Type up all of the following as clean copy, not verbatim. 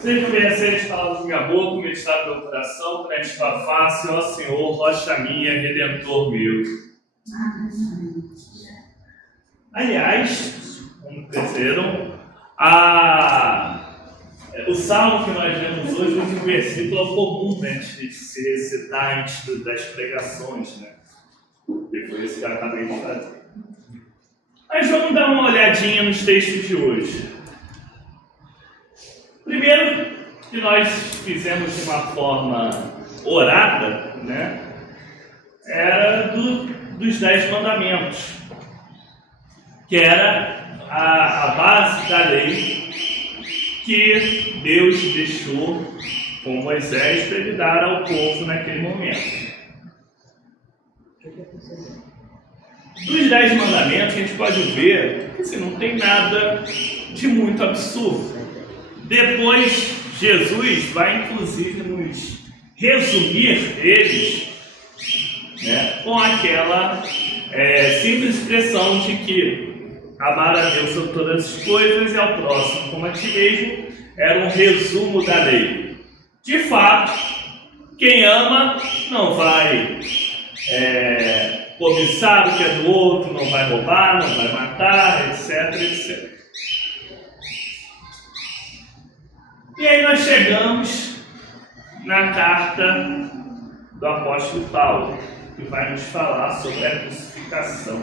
Sejam bem-vindos palavras da minha boca, meditar pelo coração, perante tua face, ó Senhor, rocha minha, redentor meu. Aliás, como perceberam, o salmo que nós lemos hoje, um versículo comum, né, de se recitar antes das pregações, né? Depois esse que eu acabei de fazer. Mas vamos dar uma olhadinha nos textos de hoje. Primeiro, que nós fizemos de uma forma orada, né, era dos 10 mandamentos, que era a base da lei que Deus deixou com Moisés para ele dar ao povo naquele momento. Dos 10 mandamentos, a gente pode ver que não tem nada de muito absurdo. Depois, Jesus vai inclusive nos resumir eles, né, com aquela simples expressão de que amar a Deus sobre todas as coisas e ao próximo como a ti mesmo era um resumo da lei. De fato, quem ama não vai cobiçar o que é do outro, não vai roubar, não vai matar, etc, etc. E aí nós chegamos na carta do apóstolo Paulo, que vai nos falar sobre a crucificação.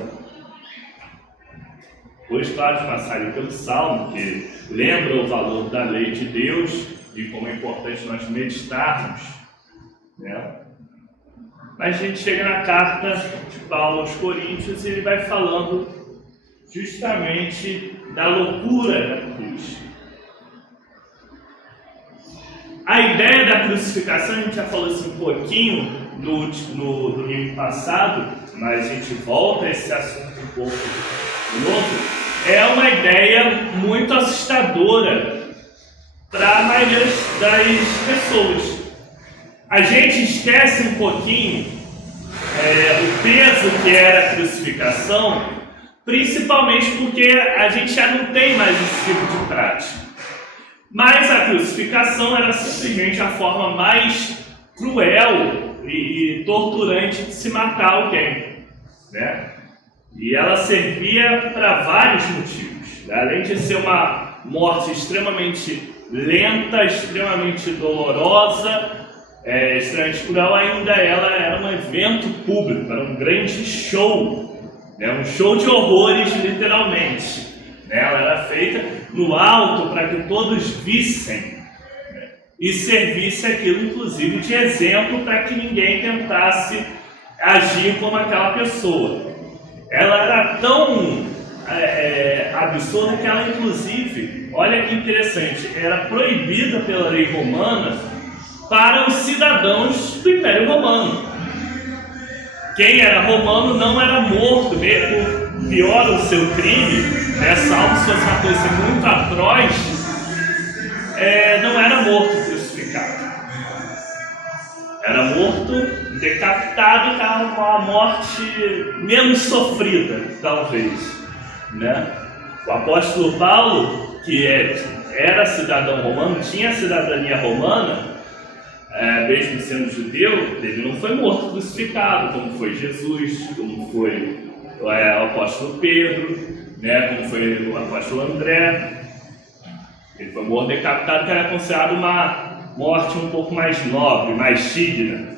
Hoje, claro, de passar ali pelo Salmo, que lembra o valor da lei de Deus e como é importante nós meditarmos, né? Mas a gente chega na carta de Paulo aos Coríntios e ele vai falando justamente da loucura da cruz. A ideia da crucificação, a gente já falou isso um pouquinho no domingo passado, mas a gente volta a esse assunto um pouco de novo. É uma ideia muito assustadora para a maioria das pessoas. A gente esquece um pouquinho o peso que era a crucificação, principalmente porque a gente já não tem mais esse tipo de prática. Mas a crucificação era simplesmente a forma mais cruel e torturante de se matar alguém, né? E ela servia para vários motivos. Além de ser uma morte extremamente lenta, extremamente dolorosa, extremamente cruel, ainda ela era um evento público, era um grande show, né? Um show de horrores, literalmente. Ela era feita no alto para que todos vissem, né, e servisse aquilo inclusive de exemplo para que ninguém tentasse agir como aquela pessoa. Ela era tão absurda que ela inclusive, olha que interessante, era proibida pela lei romana para os cidadãos do Império Romano. Quem era romano não era morto, mesmo pior o seu crime, salvo se fosse uma coisa muito atroz, não era morto crucificado. Era morto decapitado, que era uma morte menos sofrida, talvez, né? O apóstolo Paulo, que era cidadão romano, tinha cidadania romana, mesmo sendo judeu, ele não foi morto crucificado, como foi Jesus, como foi o apóstolo Pedro, né, como foi o apóstolo André. Ele foi morto decapitado, que era considerado uma morte um pouco mais nobre, mais digna.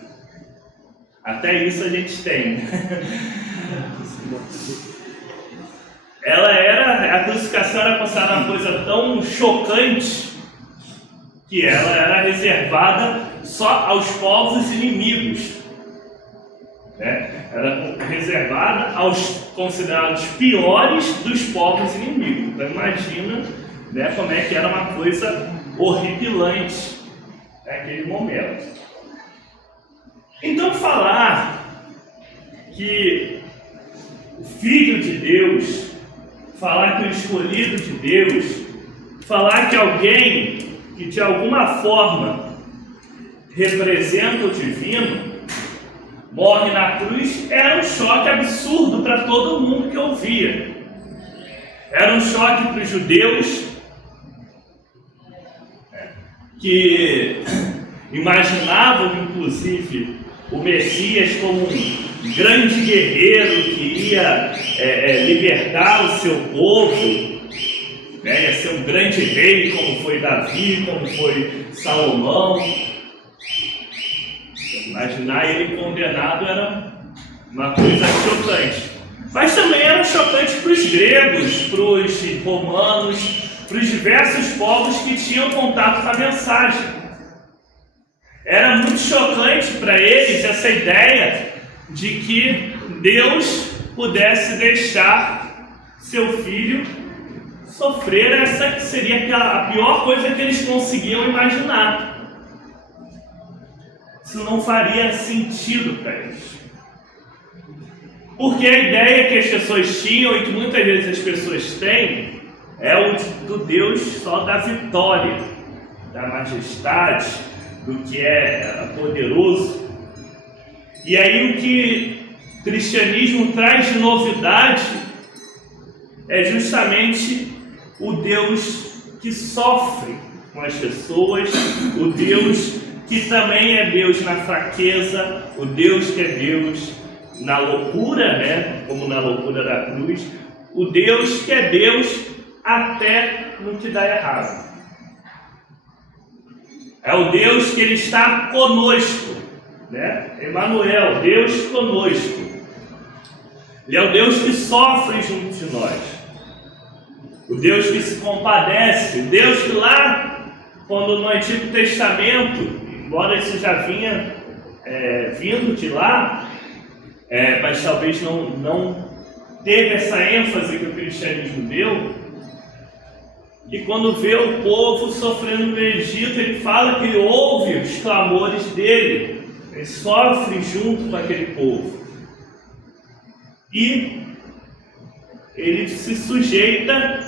Até isso a gente tem. A crucificação era considerada uma coisa tão chocante que ela era reservada só aos povos inimigos, né? Era reservada aos considerados piores dos povos inimigos. Então imagina, né, como é que era uma coisa horripilante naquele momento. Então falar que o Filho de Deus, falar que o escolhido de Deus, falar que alguém que de alguma forma representa o divino morre na cruz, era um choque absurdo para todo mundo que ouvia. Era um choque para os judeus, que imaginavam, inclusive, o Messias como um grande guerreiro que ia libertar o seu povo, né? Ia ser um grande rei, como foi Davi, como foi Salomão. Imaginar ele condenado era uma coisa chocante. Mas também era chocante para os gregos, para os romanos, para os diversos povos que tinham contato com a mensagem. Era muito chocante para eles essa ideia de que Deus pudesse deixar seu filho sofrer essa que seria a pior coisa que eles conseguiam imaginar. Isso não faria sentido para eles. Porque a ideia que as pessoas tinham e que muitas vezes as pessoas têm é o do Deus só da vitória, da majestade, do que é poderoso. E aí o que o cristianismo traz de novidade é justamente o Deus que sofre com as pessoas, o Deus que também é Deus na fraqueza, o Deus que é Deus na loucura, né? Como na loucura da cruz, o Deus que é Deus até no que dá errado. É o Deus que Ele está conosco, né? Emmanuel, Deus conosco. Ele é o Deus que sofre junto de nós. O Deus que se compadece. O Deus que lá, quando no Antigo Testamento, embora isso já vinha vindo de lá, mas talvez não teve essa ênfase que o cristianismo deu. E quando vê o povo sofrendo no Egito, ele fala que ele ouve os clamores dele, ele sofre junto com aquele povo. E ele se sujeita,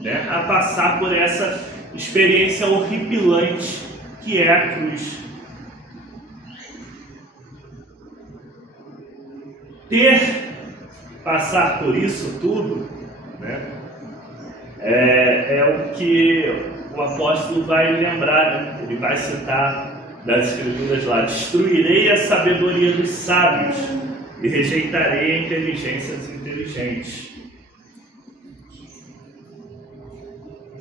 né, a passar por essa experiência horripilante que é a cruz. Passar por isso tudo, né? É o que o apóstolo vai lembrar, né? Ele vai citar das escrituras lá: destruirei a sabedoria dos sábios e rejeitarei a inteligência dos inteligentes.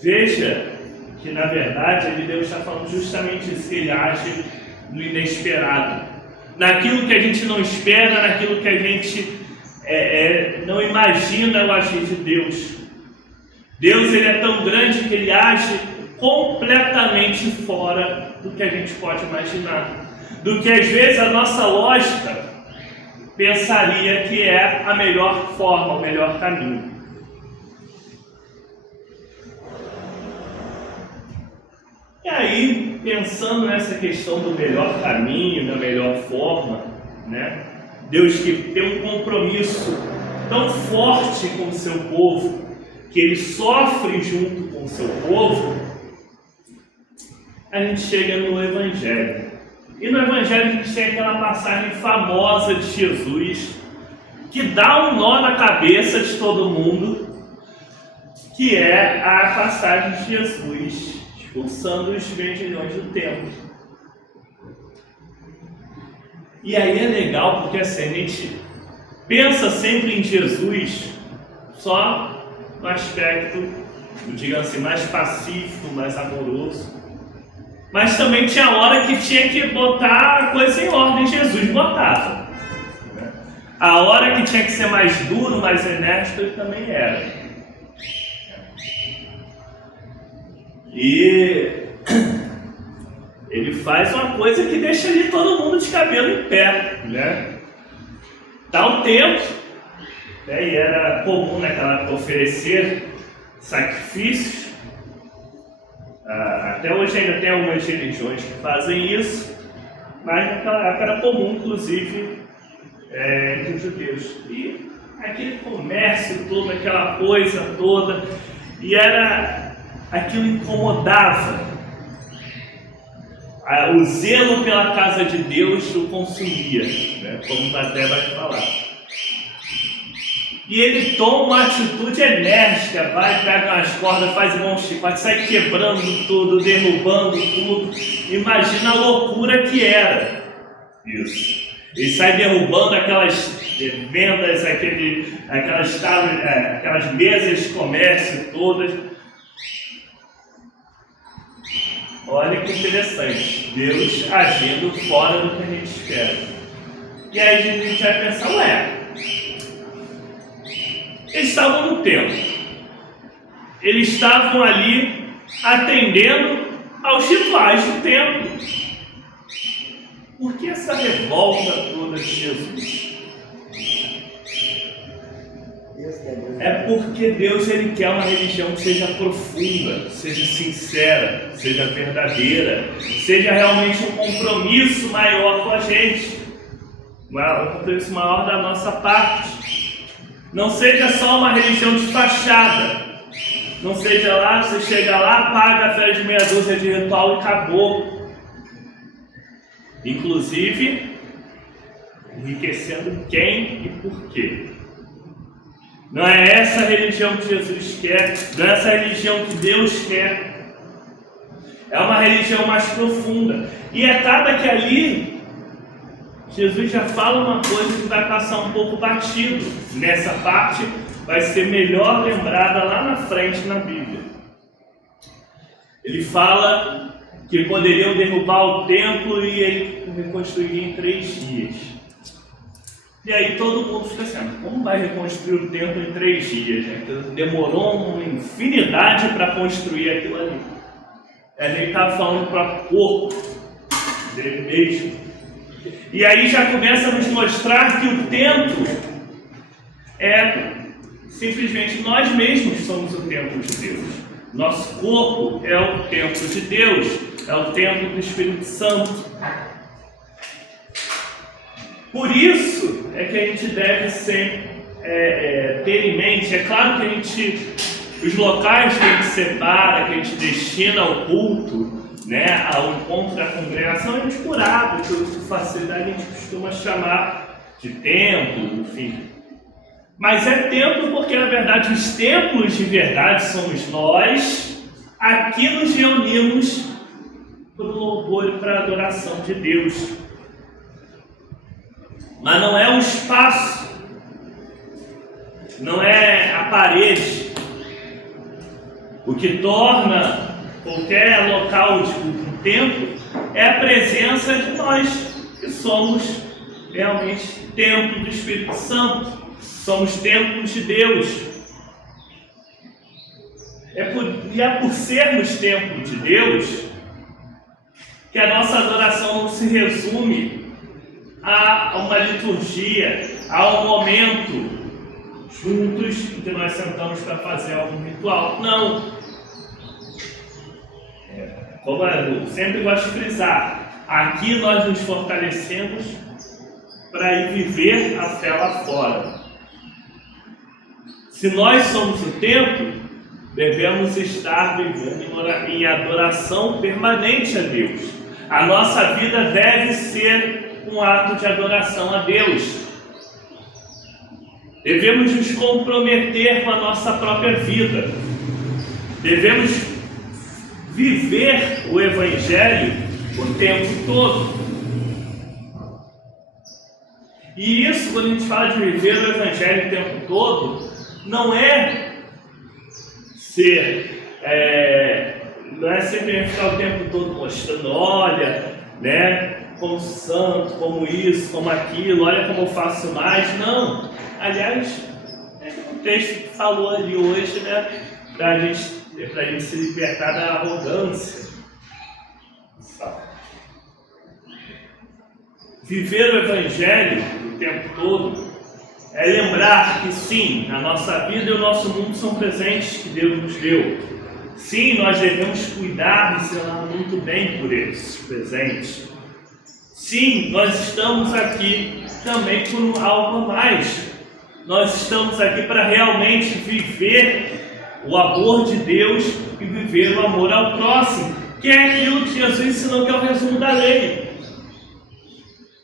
Veja que na verdade Deus está falando justamente isso, que Ele age no inesperado, naquilo que a gente não espera, naquilo que a gente não imagina o agir de Deus. Deus, Ele é tão grande que Ele age completamente fora do que a gente pode imaginar, do que às vezes a nossa lógica pensaria que é a melhor forma, o melhor caminho. E aí, pensando nessa questão do melhor caminho, da melhor forma, né? Deus que tem um compromisso tão forte com o seu povo, que Ele sofre junto com o seu povo, a gente chega no Evangelho. E no Evangelho a gente tem aquela passagem famosa de Jesus, que dá um nó na cabeça de todo mundo, que é a passagem de Jesus expulsando os vendilhões do templo. E aí é legal porque assim, a gente pensa sempre em Jesus só no aspecto, digamos assim, mais pacífico, mais amoroso. Mas também tinha hora que tinha que botar a coisa em ordem. Jesus botava. A hora que tinha que ser mais duro, mais enérgico, ele também era. E ele faz uma coisa que deixa ali todo mundo de cabelo em pé, né? Dá um tempo, né? E era comum naquela época oferecer sacrifícios. Até hoje ainda tem algumas religiões que fazem isso, mas naquela época era comum, inclusive, entre os judeus. E aquele comércio todo, aquela coisa toda, e aquilo incomodava. O zelo pela casa de Deus o consumia, né? Como até vai falar. E ele toma uma atitude enérgica, vai, pega umas cordas, faz um chicote, sai quebrando tudo, derrubando tudo. Imagina a loucura que era isso. Ele sai derrubando aquelas vendas, aquelas mesas de comércio todas. Olha que interessante, Deus agindo fora do que a gente espera. E aí a gente vai pensar, eles estavam no templo, eles estavam ali atendendo aos rituais do templo. Por que essa revolta toda de Jesus? É porque Deus ele quer uma religião que seja profunda, seja sincera, seja verdadeira, seja realmente um compromisso maior com a gente, um compromisso maior da nossa parte. Não seja só uma religião de fachada. Não seja lá, você chega lá, paga a fé de meia dúzia de ritual e acabou. Inclusive, enriquecendo quem e por quê. Não é essa a religião que Jesus quer, não é essa a religião que Deus quer. É uma religião mais profunda. E acaba que ali, Jesus já fala uma coisa que vai passar um pouco batido. Nessa parte vai ser melhor lembrada lá na frente na Bíblia. Ele fala que poderiam derrubar o templo e ele reconstruiria em 3 dias. E aí todo mundo fica assim, como vai reconstruir o templo em 3 dias? Né? Demorou uma infinidade para construir aquilo ali. A gente estava falando para o corpo dele mesmo. E aí já começa a nos mostrar que o templo é simplesmente nós mesmos somos o templo de Deus. Nosso corpo é o templo de Deus, é o templo do Espírito Santo. Por isso é que a gente deve sempre ter em mente, é claro que os locais que a gente separa, que a gente destina ao culto, né, ao encontro da congregação, a gente curado, com facilidade a gente costuma chamar de templo, enfim. Mas é templo porque, na verdade, os templos de verdade somos nós. Aqui nos reunimos para o louvor e para a adoração de Deus. Mas não é o espaço, não é a parede. O que torna qualquer local de templo é a presença de nós, que somos realmente templo do Espírito Santo, somos templos de Deus. E é por sermos templo de Deus que a nossa adoração não se resume a uma liturgia, a um momento juntos em que nós sentamos para fazer algum ritual. Não. Como eu sempre gosto de frisar, aqui nós nos fortalecemos para ir viver a fé lá fora. Se nós somos o templo, devemos estar vivendo em adoração permanente a Deus. A nossa vida deve ser um ato de adoração a Deus. Devemos nos comprometer com a nossa própria vida. Devemos viver o Evangelho o tempo todo. E isso, quando a gente fala de viver o Evangelho o tempo todo, não é simplesmente ficar o tempo todo mostrando, olha, né, como santo, como isso, como aquilo, olha como eu faço mais. Não. Aliás, o texto falou ali hoje, né, para a gente se libertar da arrogância. Viver o Evangelho o tempo todo é lembrar que sim, a nossa vida e o nosso mundo são presentes que Deus nos deu. Sim, nós devemos cuidar e zelar muito bem por esses presentes. Sim, nós estamos aqui também por algo a mais. Nós estamos aqui para realmente viver o amor de Deus e viver o amor ao próximo, que é aquilo que Jesus ensinou, que é o resumo da lei.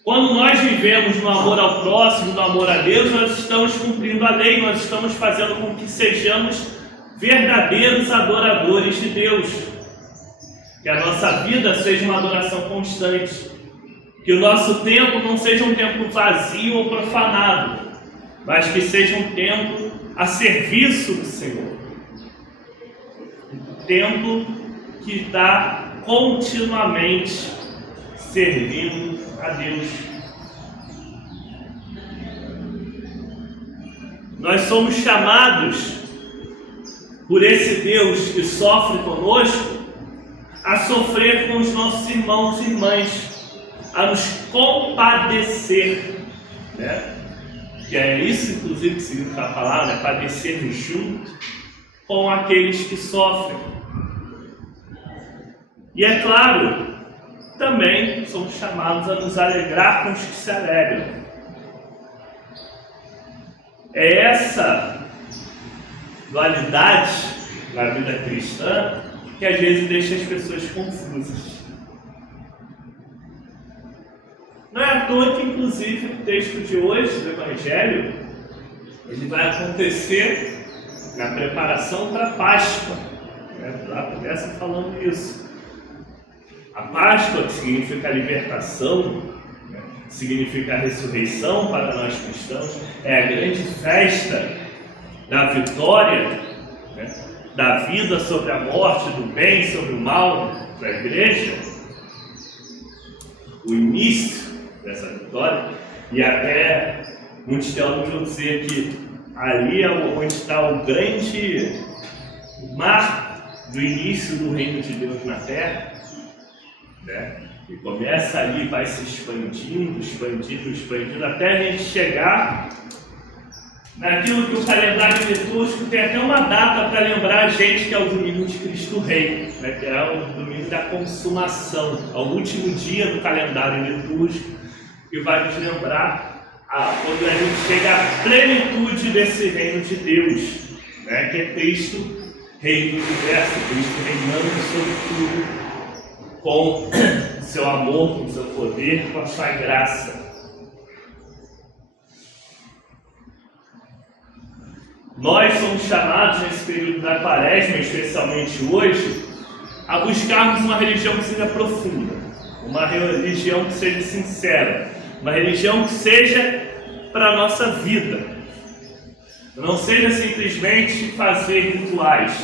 Quando nós vivemos no amor ao próximo, no amor a Deus, nós estamos cumprindo a lei, nós estamos fazendo com que sejamos verdadeiros adoradores de Deus. Que a nossa vida seja uma adoração constante. Que o nosso tempo não seja um tempo vazio ou profanado, mas que seja um tempo a serviço do Senhor. Um tempo que está continuamente servindo a Deus. Nós somos chamados por esse Deus que sofre conosco a sofrer com os nossos irmãos e irmãs, a nos compadecer, né? Que é isso, inclusive, que significa a palavra, né? Padecermos junto com aqueles que sofrem. E é claro, também somos chamados a nos alegrar com os que se alegram. É essa dualidade na vida cristã que às vezes deixa as pessoas confusas. Não é à toa que, inclusive, o texto de hoje do Evangelho ele vai acontecer na preparação para a Páscoa. Lá começa falando isso. A Páscoa, que significa a libertação, significa a ressurreição para nós cristãos, é a grande festa da vitória, da vida sobre a morte, do bem sobre o mal da igreja, o início dessa vitória. E até muitos teólogos vão dizer que ali é onde está o grande marco do início do reino de Deus na terra, né? E começa ali, vai se expandindo, até a gente chegar naquilo que o calendário litúrgico tem até uma data para lembrar a gente, que é o domingo de Cristo Rei, né? Que é o domingo da consumação, é o último dia do calendário litúrgico, que vai nos lembrar quando a gente chega à plenitude desse reino de Deus, né? Que é Cristo, Rei do universo, Cristo reinando sobre tudo, com seu amor, com seu poder, com a sua graça. Nós somos chamados nesse período da Quaresma, especialmente hoje, a buscarmos uma religião que seja profunda, uma religião que seja sincera, uma religião que seja para a nossa vida. Não seja simplesmente fazer rituais,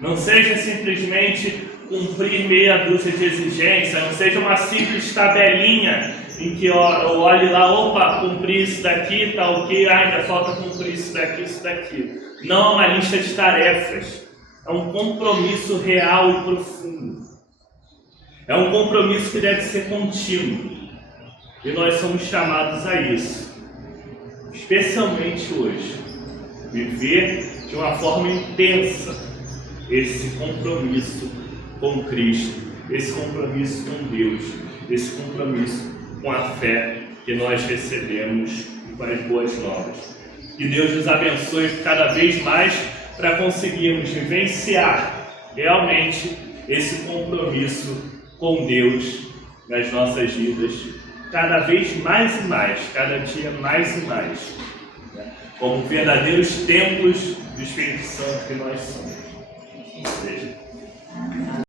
não seja simplesmente cumprir meia dúzia de exigências, não seja uma simples tabelinha em que eu olhe lá, opa, cumpri isso daqui, tá ok, ainda falta cumprir isso daqui, isso daqui. Não é uma lista de tarefas, é um compromisso real e profundo. É um compromisso que deve ser contínuo. E nós somos chamados a isso, especialmente hoje, viver de uma forma intensa esse compromisso com Cristo, esse compromisso com Deus, esse compromisso com a fé que nós recebemos com as boas novas. Que Deus nos abençoe cada vez mais para conseguirmos vivenciar realmente esse compromisso com Deus nas nossas vidas, cada vez mais e mais, cada dia mais e mais, como verdadeiros templos do Espírito Santo que nós somos.